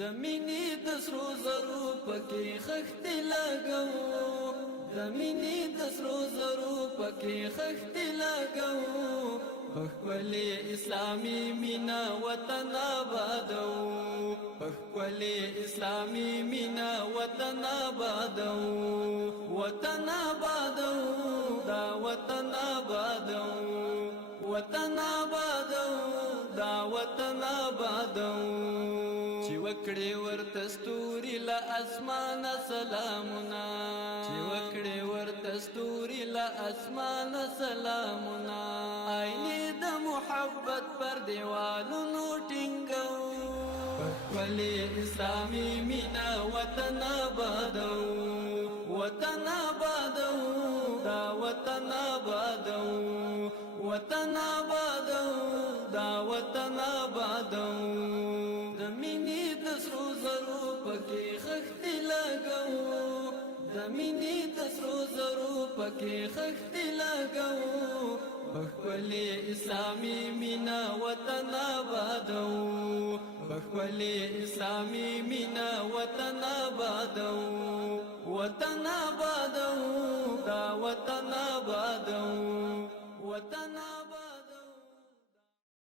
د مینې د سرو زرو پکې خښتې لګو د مینې د سرو زرو پکې خښتې لګو پخپلې اسلامي مینا وطن آبادو پخپلې اسلامي مینا وطن آبادو وطن آبادو دا وطن آبادو وطن آبادو دا وطن آبادو چې وکړې ورته ستوري له اسمانه سلامونه چې وکړې ورته ستوري له اسمانه سلامونه آینې د محبت پر دیوالونو ټینګو پخپلې اسلامي مینا وطن آبادو وطن آبادو دا وطن آبادو وطن آبادو دا وطن آبادو د مینې د سرو زرو پکې خښتې لګو د مینې د سرو زرو پکې خښتې لګو پخپلې اسلامي مینا وطن آبادو پخپلې اسلامي مینا وطن آبادو وطن آبادو دا وطن آبادو وطن